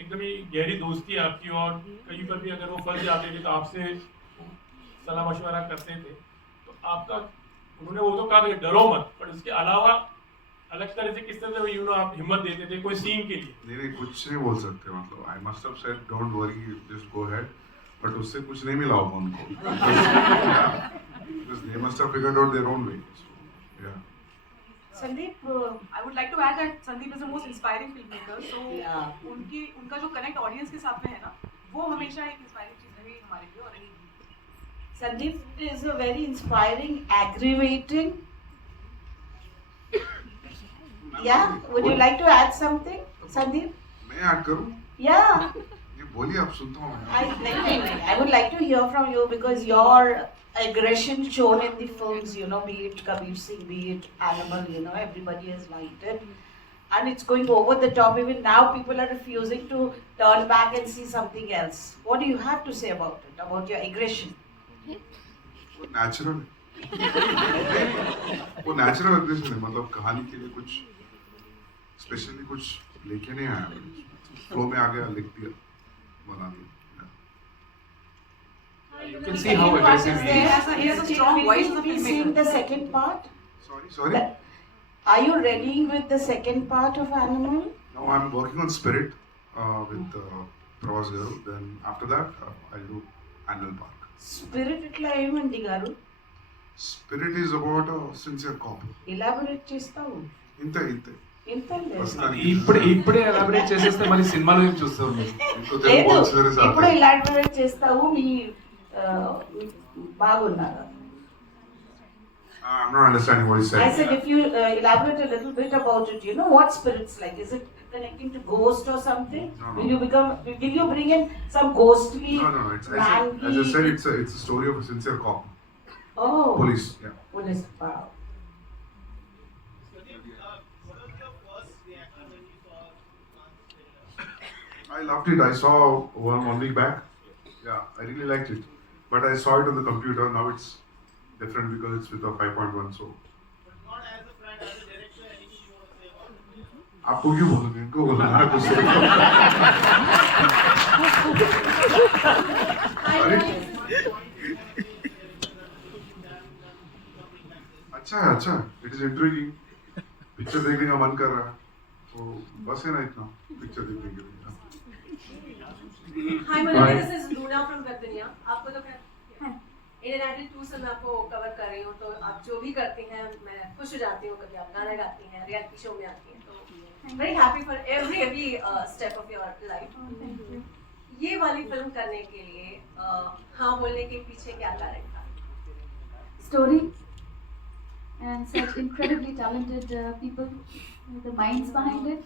एकदम ही गहरी दोस्ती है आपकी और कहीं पर भी अगर वो फंस जाते थे तो आपसे सलाह मशवरा करते थे. तो आपका उन्होंने वो तो कहा था कि डरो मत, पर उसके अलावा अलग तरह से किस तरह से आप हिम्मत देते थे कोई सीन के लिए? नहीं कुछ नहीं बोल सकते. मतलब I must have said don't worry, just go ahead. But उससे कुछ नहीं मिला होगा उनको. Because they must have figured out their own way. So, yeah. Sandeep, I would like to add that Sandeep is the most inspiring filmmaker. So उनका जो connect audience के साथ में है ना, वो हमेशा एक inspiring चीज रही हमारे लिए और रहेगी. Sandeep is a very inspiring, aggravating. Yeah, would you like to add something, Sandeep? मैं ऐड करूँ? Yeah. ये बोलिए आप सुनता हूँ मैं. I would like to hear from you because your aggression shown in the films, be it Kabir Singh, be it Animal, everybody has liked it. And it's going over the top. Even now, people are refusing to turn back and see something else. What do you have to say about it, about your aggression? वो natural है. वो natural aggression है. मतलब कहानी के लिए कुछ specially कुछ लेके नहीं आया. फ्लो में आ गया, लिख दिया, बना दिया. You can see how aggressive he is. He has a strong voice as a Will we see filmmaker. the second part? Sorry. Are you ready with the second part of Animal? Now I'm working on Spirit with Pravas Garu. Then after that, I'll do Animal Park. Spirit itla ఏమండి గారు? Spirit is about a sincere cop. Elaborate చేస్తావు. ఇంతే. ఇప్పుడే elaborate చేసేస్తే మరి సినిమాలో ఏం చూస్తాం? ఇప్పుడు elaborate చేస్తావు. మీ బాగున్నారు. I'm not understanding what he said. I said if you elaborate a little bit about it, what spirit's like? Is it connecting to ghost or something? No. Will you bring in some ghostly? No. As I said, it's a story of a sincere cop. Oh. Police. Yeah. Police. Wow. I loved it. I saw one week back. Yeah, I really liked it. But I saw it on the computer. Now it's different because it's with a 5.1. So. आपको क्यों बोलोगे? इनको बोलो ना कुछ. अच्छा. It is intriguing. Picture देखने का मन कर रहा है. तो बस है ना इतना पिक्चर देखने के लिए. Hi Manali, this is Luna from Gardania. आपको तो खैर Indian Idol 2 से मैं आपको कवर कर रही हूँ. तो आप जो भी करती हैं मैं खुश हो जाती हूँ. कभी आप गाना गाती हैं, रियलिटी शो में आती हैं. तो very happy for every step of your life. ये वाली फिल्म करने के लिए हाँ बोलने के पीछे क्या कारण था? Story and such incredibly talented people, the minds behind it.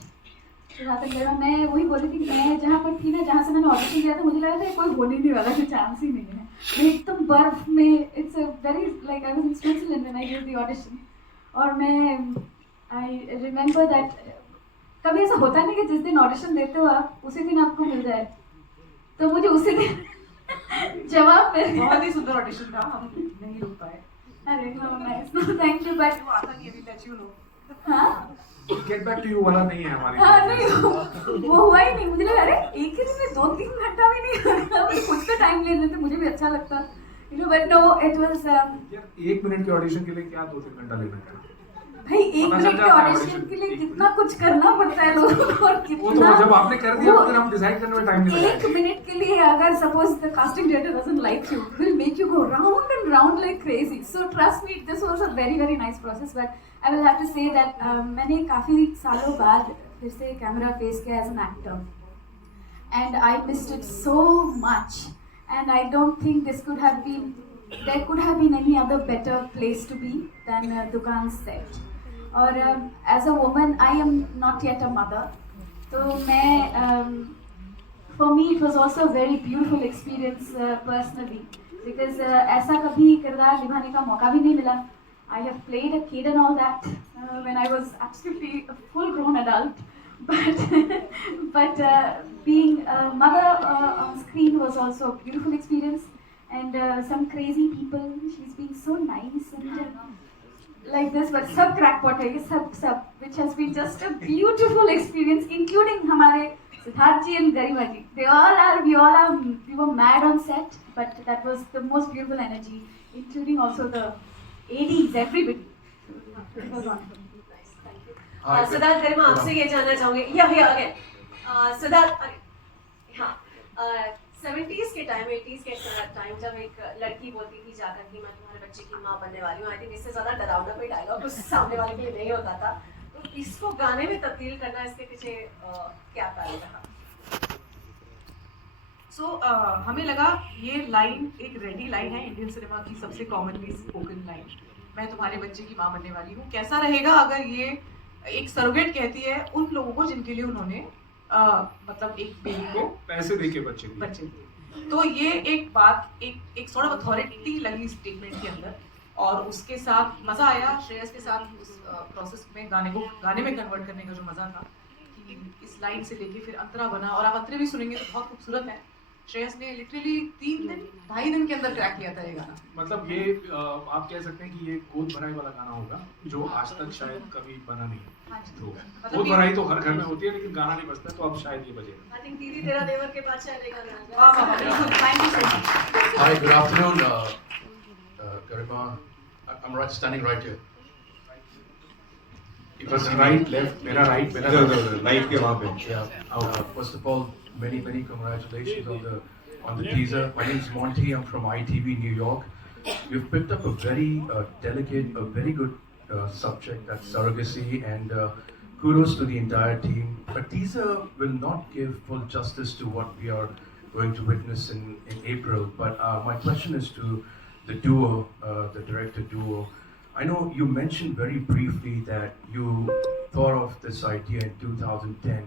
मैं वही बोली थी कि मैं जहाँ पर थी ना, जहाँ से मैंने ऑडिशन दिया था, मुझे लगा था कोई होने नहीं वाला, कोई चांस ही नहीं है. मैं एकदम बर्फ में, it's a very like I was in Switzerland when I give the audition. और मैं आई रिमेंबर दैट कभी ऐसा होता नहीं कि जिस दिन ऑडिशन देते हो आप उसी दिन आपको मिल जाए. तो मुझे उसी दिन जवाब मिल. बहुत ही सुंदर ऑडिशन था, हम नहीं रुक पाए. अरे नाइस, थैंक यू. बट आता नहीं अभी लेट यू नो. हाँ, गेट बैक टू यू वाला नहीं है हमारी. हाँ नहीं, वो हुआ ही नहीं. मुझे लगा अरे एक ही दिन में 2-3 घंटा भी नहीं लगा. कुछ तो टाइम ले लेते, मुझे भी अच्छा लगता. बट नो, इट वाज यार 1 मिनट के ऑडिशन के लिए क्या 2-3 घंटा लेना है? भाई 1 मिनट के ऑडिशन के लिए कितना कुछ करना पड़ता है लोगों को. और वो तो जब आपने कर दिया फिर हम डिसाइड करने में टाइम नहीं लगेगा. 1 मिनट के लिए अगर suppose the casting director doesn't like you, will make you go round and round like crazy. So trust me, this was a very nice process. But I will have to say that मैंने काफ़ी सालों बाद फिर से camera face किया as an actor, and I missed it so much. And I don't think this could have been, there could have been any other better place to be then दुकान set. और as a woman I am not yet a mother. तो मैं for me it was also very beautiful experience personally, because ऐसा कभी किरदार निभाने का मौका भी नहीं मिला. I have played a kid and all that when I was absolutely a full-grown adult. but being a mother on screen was also a beautiful experience, and some crazy people. She's being so nice and like this, but sab crackpot hai, sab, which has been just a beautiful experience, including hamare Siddharth ji and Garima ji. We were mad on set, but that was the most beautiful energy, including also the ADs, everybody. It was wonderful. Siddharth गरिमा आपसे ये जानना चाहूंगे या भैया again Siddharth हाँ 70s के time 80s के time जब एक लड़की बोलती थी जाकर कि मैं तुम्हारे बच्चे की माँ बनने वाली हूँ, आई थिंक इससे ज्यादा डरावना कोई डायलॉग उस सामने वाले के लिए नहीं होता था, तो इसको गाने में तब्दील करना इसके पीछे क्या कारण रहा? सो हमें लगा ये लाइन एक रेडी लाइन है इंडियन सिनेमा की सबसे कॉमनली स्पोकन लाइन, मैं तुम्हारे बच्चे की माँ बनने वाली हूँ। कैसा रहेगा अगर ये एक सरोगेट कहती है उन लोगों को जिनके लिए उन्होंने मतलब एक बेबी को पैसे देके बच्चे दिए, तो ये एक बात एक सॉर्ट ऑफ अथॉरिटी लगी स्टेटमेंट के अंदर, और उसके साथ मज़ा आया श्रेयस के साथ उस प्रोसेस में गाने में कन्वर्ट करने का जो मज़ा था कि इस लाइन से लेके फिर अंतरा बना, और आप अंतरे भी सुनेंगे तो बहुत खूबसूरत है। श्रेयस ने लिटरली 2.5 दिन के अंदर क्रैक किया था ये गाना। मतलब ये आप कह सकते हैं कि ये गोद भराई वाला गाना होगा जो आज तक शायद कभी बना नहीं है। तो गोद भराई तो हर घर में होती है लेकिन गाना नहीं बजता, तो अब शायद ये बजेगा। आई थिंक दीदी तेरा देवर के पास शायद एक गाना thank you so much. Hi, good afternoon, Garima. I'm standing right here. बस राइट लेफ्ट, मेरा राइट राइट के वहाँ पे। First of all, many congratulations on the teaser. My name is Monty. I'm from ITV New York. You've picked up a very delicate, a very good subject, that's surrogacy, and kudos to the entire team. But teaser will not give full justice to what we are going to witness in April. But my question is to the duo, the director duo. I know you mentioned very briefly that you thought of this idea in 2010.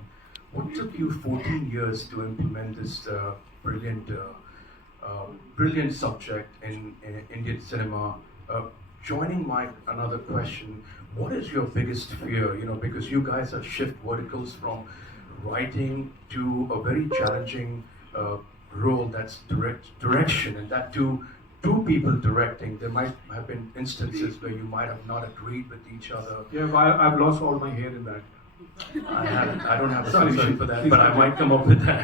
What took you 14 years to implement this brilliant subject in Indian cinema? Joining my another question, what is your biggest fear? You know, because you guys have shift verticals from writing to a very challenging role, that's direction, and that too. Two people directing, there might have been instances where you might have not agreed with each other. Yeah, I've lost all my hair in that. I don't have a solution for that, but I might come up with that.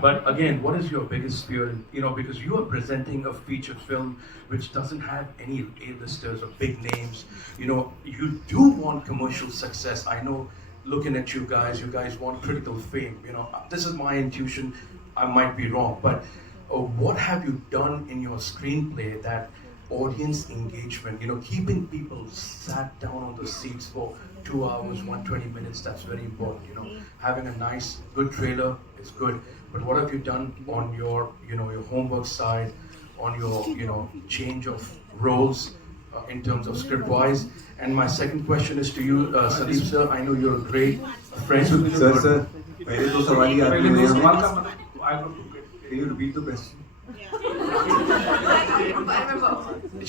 But again, what is your biggest fear? You know, because you are presenting a feature film which doesn't have any A-listers or big names. You know, you do want commercial success. I know, looking at you guys want critical fame. You know, this is my intuition. I might be wrong, but what have you done in your screenplay that audience engagement, you know, keeping people sat down on the seats for 2 hours, 120 minutes, that's very important, you know. Having a nice, good trailer is good, but what have you done on your, you know, your homework side, on your, you know, change of roles in terms of script-wise? And my second question is to you, Sandeep sir, I know you're a great friend with me. Sir, पहले तो सवाल ही आते हैं। Can you repeat the question?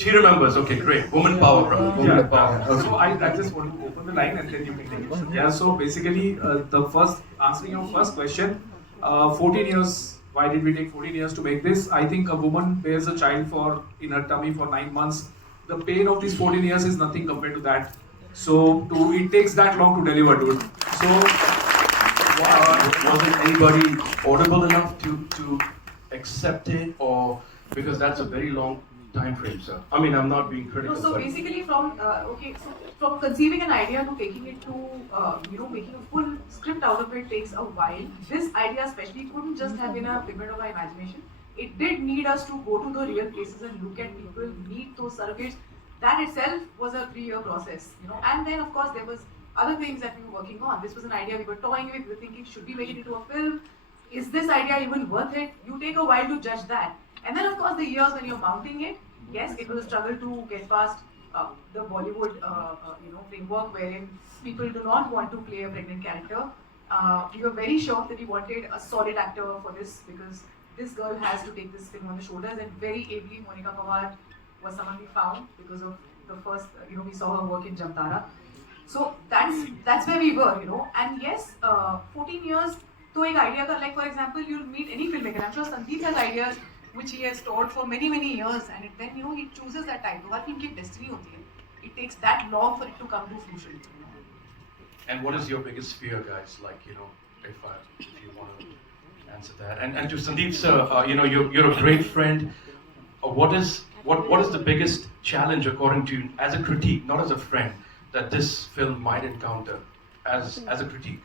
She remembers. Okay, great. Woman power, bro. Woman power. So I just want to open the line and then you can take it. Yeah. So basically, answering your first question, 14 years. Why did we take 14 years to make this? I think a woman bears a child in her tummy for 9 months. The pain of these 14 years is nothing compared to that. So it takes that long to deliver, dude. So. Wasn't anybody audible enough to accept it, or because that's a very long time frame, sir? I mean, I'm not being critical. No, so basically from conceiving an idea to taking it to making a full script out of it takes a while. This idea especially couldn't just have been a figment of our imagination. It did need us to go to the real places and look at people, meet those surrogates. That itself was a 3-year process, you know. And then of course there was other things that we were working on. This was an idea we were toying with. We were thinking, should we make it into a film? Is this idea even worth it? You take a while to judge that. And then of course the years when you're mounting it, yes, it was a struggle to get past the Bollywood framework wherein people do not want to play a pregnant character. We were very sure that we wanted a solid actor for this, because this girl has to take this film on the shoulders, and very ably Monica Pawar was someone we found because of the first, we saw her work in Jamtara. So that's where we were, you know. And yes, 14 years to एक idea का, like for example, you'll meet any filmmaker. I'm sure Sandeep has ideas which he has stored for many years, and then you know he chooses that time. तो हर film की एक destiny होती है. It takes that long for it to come to fruition. And what is your biggest fear, guys? Like, you know, if you want to answer that. And to Sandeep sir, you know, you're a great friend. What is the biggest challenge according to you, as a critique, not as a friend, that this film might encounter as a critique?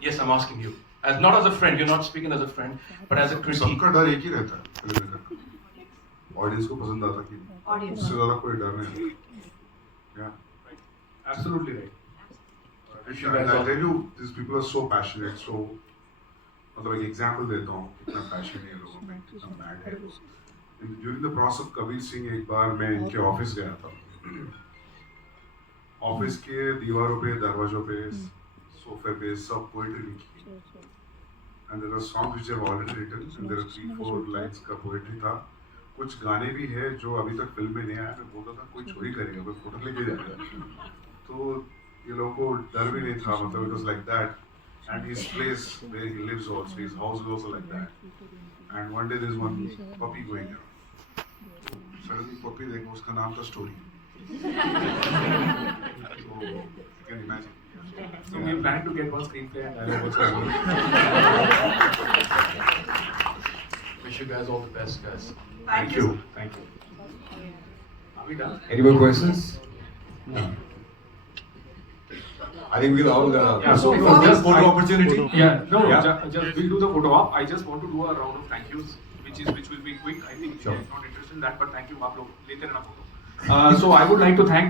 Yes, I'm asking you. As not as a friend, you're not speaking as a friend, but as a critique. सबका डर एक ही रहता है film maker का, audience को पसंद आता कि Audience. उससे ज़्यादा कोई डर नहीं है. Yeah. Absolutely right. And I tell you, these people are so passionate. So, मतलब एक एग्जांपल देता हूँ कितना पैशन है लोगों में, कितना मैड है. During the process of Kabir Singh, एक बार मैं इनके ऑफिस गया था. ऑफिस के दीवारों पे, दरवाजों पे, सोफे पे सब पोएट्री लिखी. And there are songs which I've already written, and there are 3-4 lines का पोएट्री था. कुछ गाने भी है जो अभी तक फिल्म में नहीं आया. मैं बोलता था कोई चोरी करेगा, कोई फोटो लेके जाएगा. तो ये लोगों को डर भी नहीं था, मतलब it was like that. And his place where he lives also, his house is also like that. And one day there's one puppy going around. Suddenly puppy देखो, उसका नाम था Story. So you can imagine. So we plan to get one screenplay and dialogue also. Wish you guys all the best, guys. Thank you. Thank you. Are we done? Any more questions? No. I think we'll all Yeah, so just photo opportunity. Yeah, no, Yeah. just we'll do the photo op. I just want to do a round of thank yous, which will be quick. I think Sure. she's not interested in that, but thank you, आप लोग लेते रहना photo. So I would like to thank